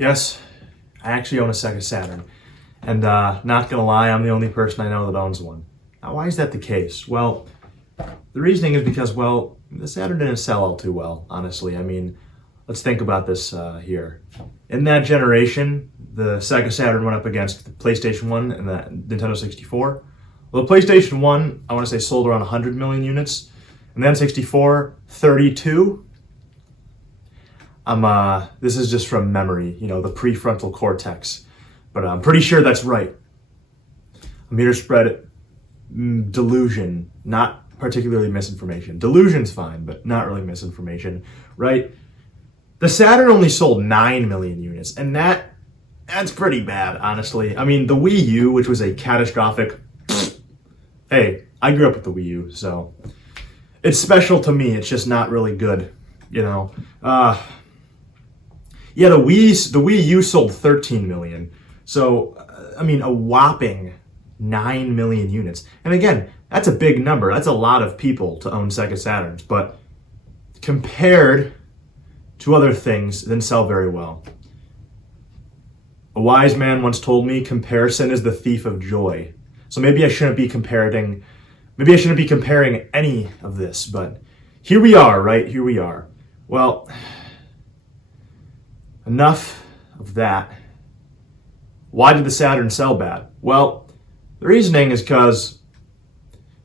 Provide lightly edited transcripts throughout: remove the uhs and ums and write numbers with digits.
Yes, I actually own a Sega Saturn. And not gonna lie, I'm the only person I know that owns one. Now, why is that the case? Well, the reasoning is because, well, the Saturn didn't sell all too well, honestly. I mean, let's think about this here. In that generation, the Sega Saturn went up against the PlayStation 1 and the Nintendo 64. Well, the PlayStation 1, I want to say, sold around 100 million units. And then 64, 32. This is just from memory, you know, the prefrontal cortex. But I'm pretty sure that's right. I'm here to spread delusion, not particularly misinformation. Delusion's fine, but not really misinformation, right? The Saturn only sold 9 million units, and that's pretty bad, honestly. I mean, the Wii U, which was a catastrophic... Hey, I grew up with the Wii U, so... It's special to me, it's just not really good, you know? Yeah, the Wii U sold 13 million. So, I mean, a whopping 9 million units. And again, that's a big number. That's a lot of people to own Sega Saturns. But compared to other things, it didn't sell very well. A wise man once told me, comparison is the thief of joy. So maybe I shouldn't be comparing any of this, but here we are, right? Here we are. Well, enough of that. Why did the Saturn sell bad? Well, the reasoning is because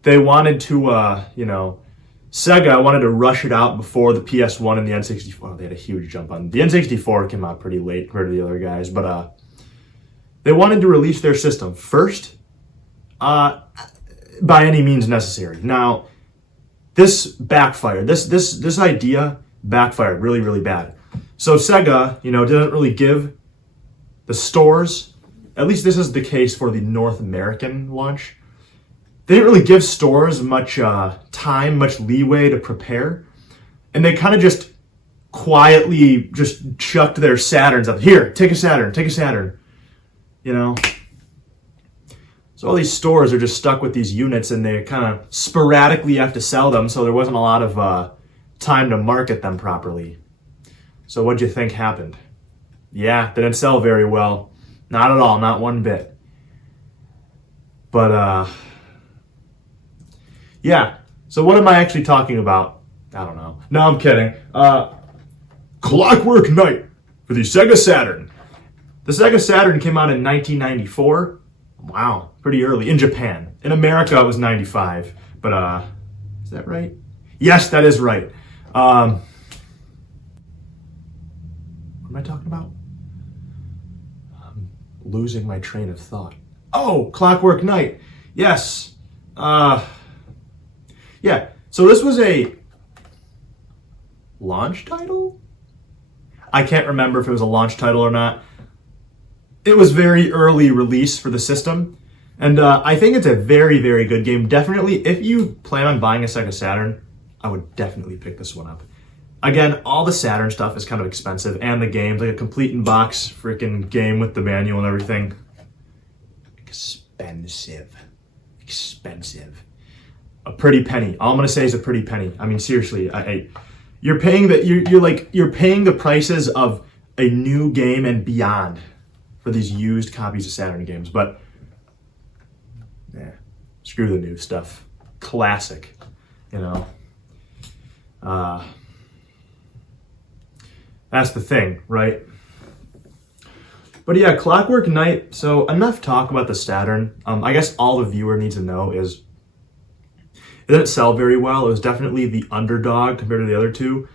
they wanted to, Sega wanted to rush it out before the PS1 and the N64. Oh, they had a huge jump on. The N64 came out pretty late compared to the other guys, but they wanted to release their system first, by any means necessary. Now, this backfired. This idea backfired really, really bad. So Sega, didn't really give the stores, at least this is the case for the North American launch, they didn't really give stores much time, much leeway to prepare. And they kind of just quietly just chucked their Saturns up. Here, take a Saturn, So all these stores are just stuck with these units and they kind of sporadically have to sell them, so there wasn't a lot of time to market them properly. So what'd you think happened? Yeah, didn't sell very well. Not at all, not one bit. But, yeah. So what am I actually talking about? I don't know. No, I'm kidding. Clockwork Knight for the Sega Saturn. The Sega Saturn came out in 1994. Wow, pretty early. In Japan. In America, it was 95. But, is that right? Yes, that is right. What am I talking about? I'm losing my train of thought. Oh, Clockwork Knight. Yes. Yeah. So this was a launch title? I can't remember if it was a launch title or not. It was very early release for the system. And I think it's a very, very good game. Definitely, if you plan on buying a Sega Saturn, I would definitely pick this one up. Again, all the Saturn stuff is kind of expensive, and the games, like a complete in-box freaking game with the manual and everything. Expensive. A pretty penny. All I'm gonna say is a pretty penny. I mean, seriously, you're paying you're paying the prices of a new game and beyond for these used copies of Saturn games. But yeah, screw the new stuff. Classic, That's the thing, right? But yeah, Clockwork Knight. So enough talk about the Saturn. I guess all the viewer needs to know is it didn't sell very well. It was definitely the underdog compared to the other two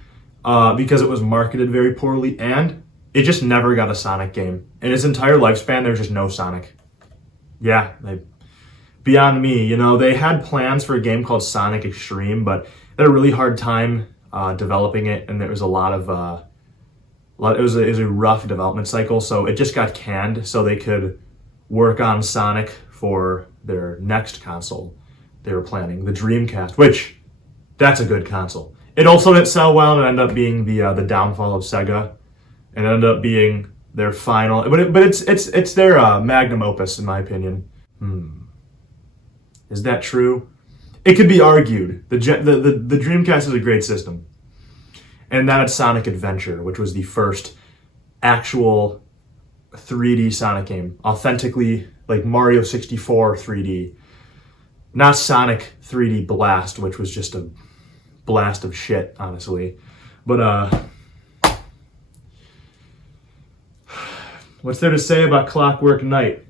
because it was marketed very poorly and it just never got a Sonic game. In its entire lifespan, there's just no Sonic. Yeah, beyond me. They had plans for a game called Sonic Extreme, but they had a really hard time developing it, and there was it was a rough development cycle, so it just got canned so they could work on Sonic for their next console they were planning, the Dreamcast, which, that's a good console. It also didn't sell well, and it ended up being the downfall of Sega, and it ended up being their final, but it's their magnum opus, in my opinion. Is that true? It could be argued. The Dreamcast is a great system. And then it's Sonic Adventure, which was the first actual 3D Sonic game. Authentically, like Mario 64 3D. Not Sonic 3D Blast, which was just a blast of shit, honestly. But, what's there to say about Clockwork Knight?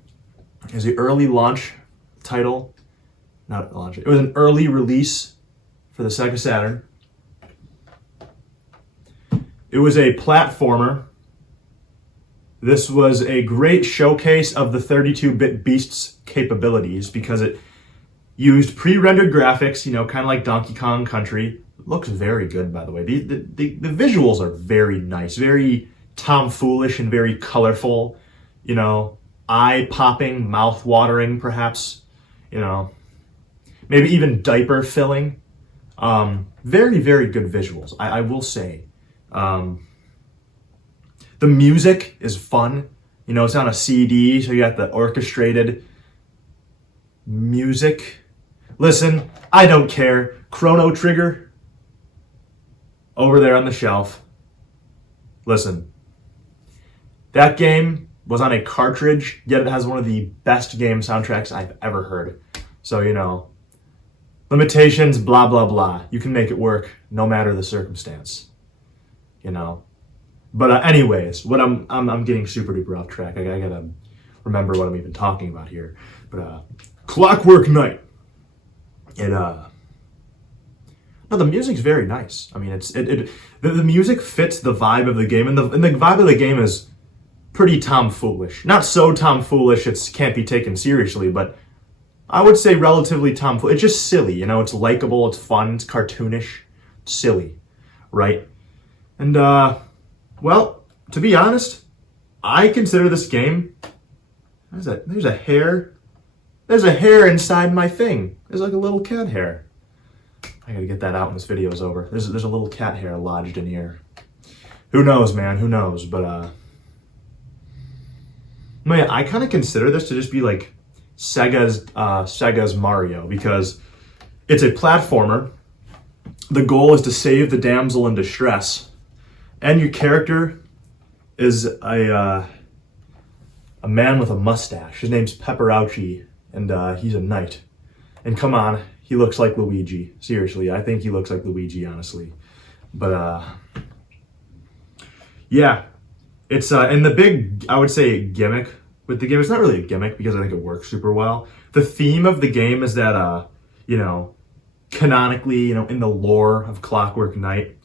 It was the early launch title. Not launch. It was an early release for the Sega Saturn. It was a platformer. This was a great showcase of the 32-bit beast's capabilities because it used pre-rendered graphics, you know, kind of like Donkey Kong Country. It looks very good, by the way. The visuals are very nice, very tomfoolish and very colorful, you know, eye-popping, mouth-watering, perhaps, you know, maybe even diaper-filling. Very, very good visuals, I will say. The music is fun. You know, it's on a CD, so you got the orchestrated music. Listen, I don't care. Chrono Trigger, over there on the shelf. Listen, that game was on a cartridge, yet it has one of the best game soundtracks I've ever heard. So, you know, limitations, blah, blah, blah. You can make it work no matter the circumstance, you know. But anyways, what I'm getting super duper off track. I gotta remember what I'm even talking about here. But Clockwork Knight. No, the music's very nice. I mean, the music fits the vibe of the game, and the vibe of the game is pretty tomfoolish. Not so tomfoolish it can't be taken seriously, but I would say relatively tomfoolish. It's just silly, you know. It's likable, it's fun, it's cartoonish, it's silly, right? And well, to be honest, I consider this game. There's a hair. There's a hair inside my thing. There's like a little cat hair. I gotta get that out when this video is over. There's a little cat hair lodged in here. Who knows, man? Who knows? But man, I kind of consider this to just be like Sega's Mario, because it's a platformer. The goal is to save the damsel in distress. And your character is a man with a mustache. His name's Pepperoucci, and he's a knight. And come on, he looks like Luigi. Seriously, I think he looks like Luigi, honestly. But yeah, it's and the big, I would say, gimmick with the game. It's not really a gimmick because I think it works super well. The theme of the game is that you know, canonically, you know, in the lore of Clockwork Knight,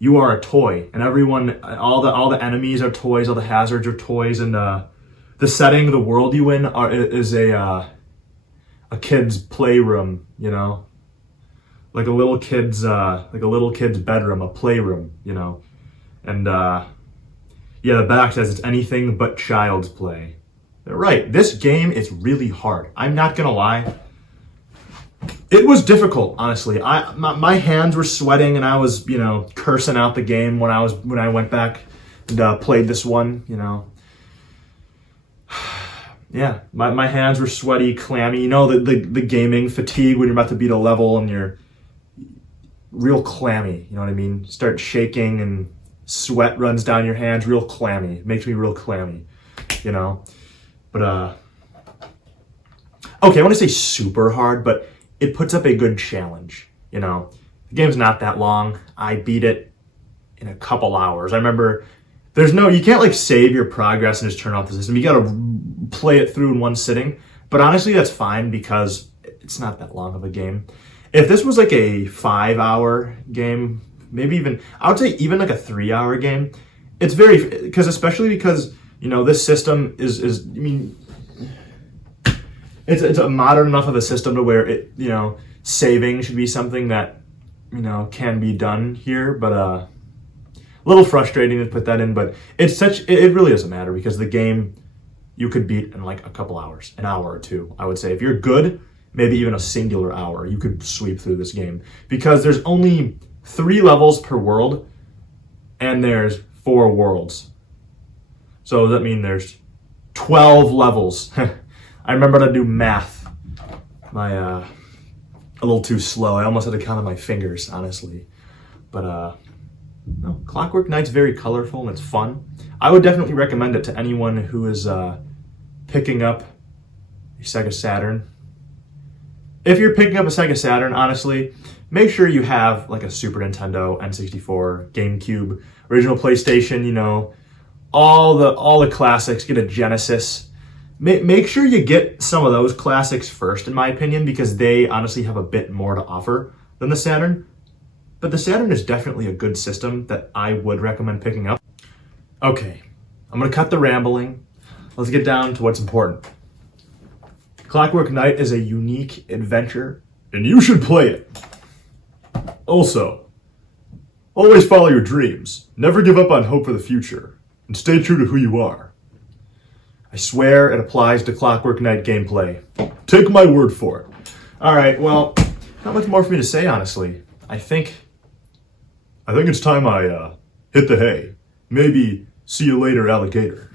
you are a toy, and everyone, all the enemies are toys, all the hazards are toys, and the setting, the world you in is a kid's playroom, you know, like a little kid's bedroom, a playroom, you know, and yeah, the back says it's anything but child's play. They're right. This game is really hard. I'm not gonna lie. It was difficult, honestly. My hands were sweating, and I was, you know, cursing out the game when I went back and played this one, you know. Yeah, my hands were sweaty, clammy. You know, the gaming fatigue when you're about to beat a level and you're real clammy. You know what I mean? Start shaking and sweat runs down your hands, real clammy. It makes me real clammy, you know. But okay, I want to say super hard, but it puts up a good challenge, you know. The game's not that long. I beat it in a couple hours. I remember you can't like save your progress and just turn off the system. You gotta play it through in one sitting. But honestly, that's fine because it's not that long of a game. If this was like a 5-hour game, maybe even, I would say even like a 3-hour game, it's especially because, you know, this system is I mean, it's a modern enough of a system to where it, you know, saving should be something that, you know, can be done here, but a little frustrating to put that in, but it really doesn't matter because the game you could beat in like a couple hours, an hour or two, I would say. If you're good, maybe even a singular hour, you could sweep through this game because there's only 3 levels per world and there's 4 worlds. So does that mean there's 12 levels? I remember to do math. A little too slow. I almost had to count on my fingers, honestly. But No, Clockwork Knight's very colorful and it's fun. I would definitely recommend it to anyone who is picking up a Sega Saturn. If you're picking up a Sega Saturn, honestly, make sure you have like a Super Nintendo, N64, GameCube, original PlayStation, you know, all the classics. Get a Genesis. Make sure you get some of those classics first, in my opinion, because they honestly have a bit more to offer than the Saturn. But the Saturn is definitely a good system that I would recommend picking up. Okay, I'm gonna cut the rambling. Let's get down to what's important. Clockwork Knight is a unique adventure, and you should play it. Also, always follow your dreams. Never give up on hope for the future, and stay true to who you are. I swear it applies to Clockwork Knight gameplay. Take my word for it. All right, well, not much more for me to say, honestly. I think it's time I hit the hay. Maybe see you later, alligator.